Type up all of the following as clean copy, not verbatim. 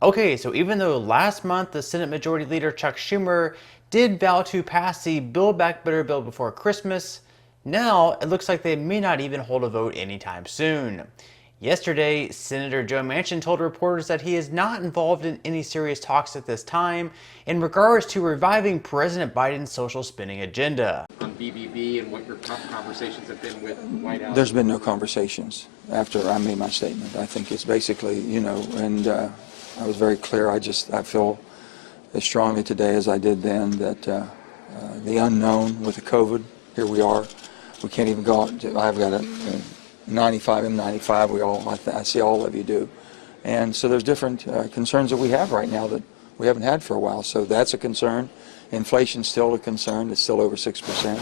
Okay, so even though last month the Senate Majority Leader Chuck Schumer did vow to pass the Build Back Better bill before Christmas, now it looks like they may not even hold a vote anytime soon. Yesterday, Senator Joe Manchin told reporters that he is not involved in any serious talks at this time in regards to reviving President Biden's social spending agenda. On BBB and what your conversations have been with the White House? There's been no conversations after I made my statement. I think it's basically, and I was very clear. I feel as strongly today as I did then that the unknown with the COVID, here we are. We can't even go out. I've got a 95 N95. I see all of you do. And so there's different concerns that we have right now that we haven't had for a while. So that's a concern. Inflation's still a concern. It's still over 6%.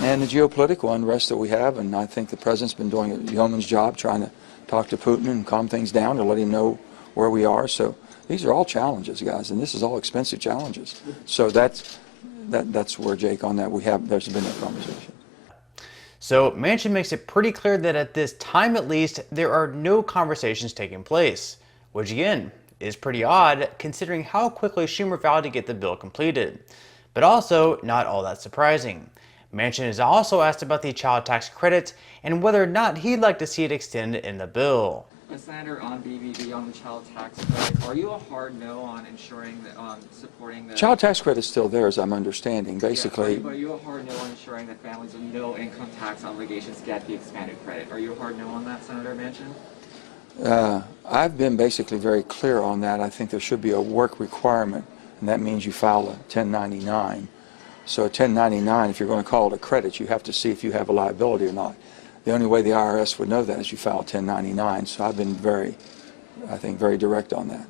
And the geopolitical unrest that we have, and I think the president's been doing a yeoman's job trying to talk to Putin and calm things down to let him know where we are. So these are all challenges, guys, and this is all expensive challenges. So that's where, Jake, on that there's been no conversation. So Manchin makes it pretty clear that at this time at least, there are no conversations taking place, which again is pretty odd considering how quickly Schumer vowed to get the bill completed. But also not all that surprising. Manchin is also asked about the child tax credit and whether or not he'd like to see it extended in the bill. Senator, on BBB, on the child tax credit, are you a hard no on ensuring that, on supporting the... Child tax credit is still there, as I'm understanding. Basically... Yeah, are you a hard no on ensuring that families with no income tax obligations get the expanded credit? Are you a hard no on that, Senator Manchin? I've been basically very clear on that. I think there should be a work requirement, and that means you file a 1099. So a 1099, if you're going to call it a credit, you have to see if you have a liability or not. The only way the IRS would know that is you file 1099. So I've been very direct on that.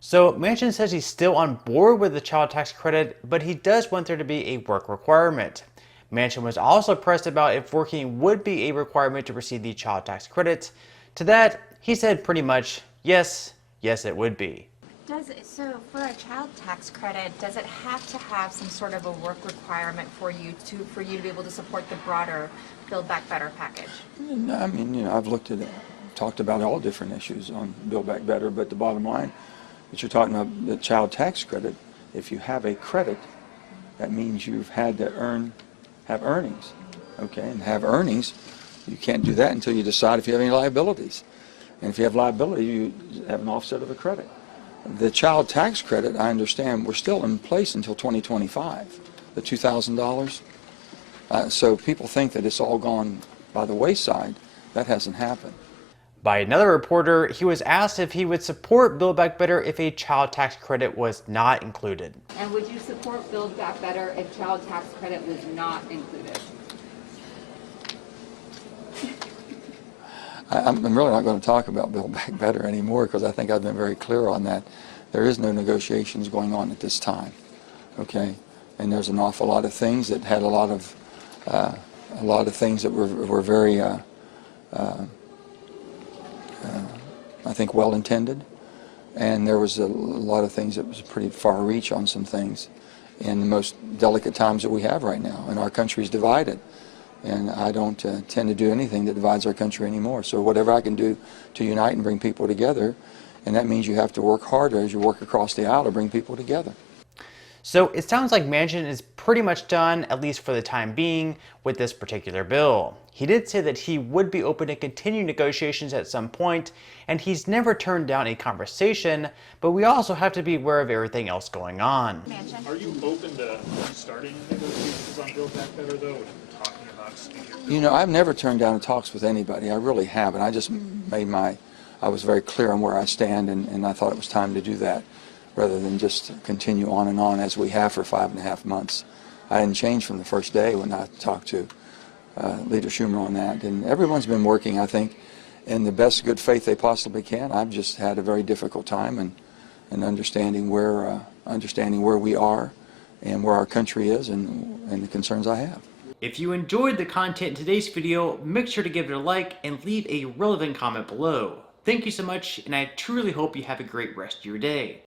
So Manchin says he's still on board with the child tax credit, but he does want there to be a work requirement. Manchin was also pressed about if working would be a requirement to receive the child tax credit. To that, he said pretty much, yes, it would be. So for a child tax credit, does it have to have some sort of a work requirement for you to be able to support the broader Build Back Better package? I mean, I've talked about all different issues on Build Back Better, but the bottom line, that you're talking about the child tax credit, if you have a credit, that means you've had to have earnings, okay? And have earnings, you can't do that until you decide if you have any liabilities. And if you have liability, you have an offset of a credit. The child tax credit, I understand, we're still in place until 2025, the $2,000. So people think that it's all gone by the wayside. That hasn't happened. By another reporter, he was asked if he would support Build Back Better if a child tax credit was not included. And would you support Build Back Better if child tax credit was not included? I'm really not going to talk about Build Back Better anymore because I think I've been very clear on that. There is no negotiations going on at this time, okay? And there's an awful lot of things that had a lot of things that were very, I think, well intended, and there was a lot of things that was pretty far reach on some things in the most delicate times that we have right now, and our country's divided. And I don't tend to do anything that divides our country anymore. So whatever I can do to unite and bring people together, and that means you have to work harder as you work across the aisle to bring people together. So it sounds like Manchin is pretty much done, at least for the time being, with this particular bill. He did say that he would be open to continue negotiations at some point, and he's never turned down a conversation, but we also have to be aware of everything else going on. Manchin. Are you open to starting negotiations on Build Back Better, though? I've never turned down talks with anybody. I really haven't. I just I was very clear on where I stand, and I thought it was time to do that rather than just continue on and on as we have for 5.5 months. I didn't change from the first day when I talked to Leader Schumer on that. And everyone's been working, I think, in the best good faith they possibly can. I've just had a very difficult time and understanding where we are and where our country is and the concerns I have. If you enjoyed the content in today's video, make sure to give it a like and leave a relevant comment below. Thank you so much, and I truly hope you have a great rest of your day.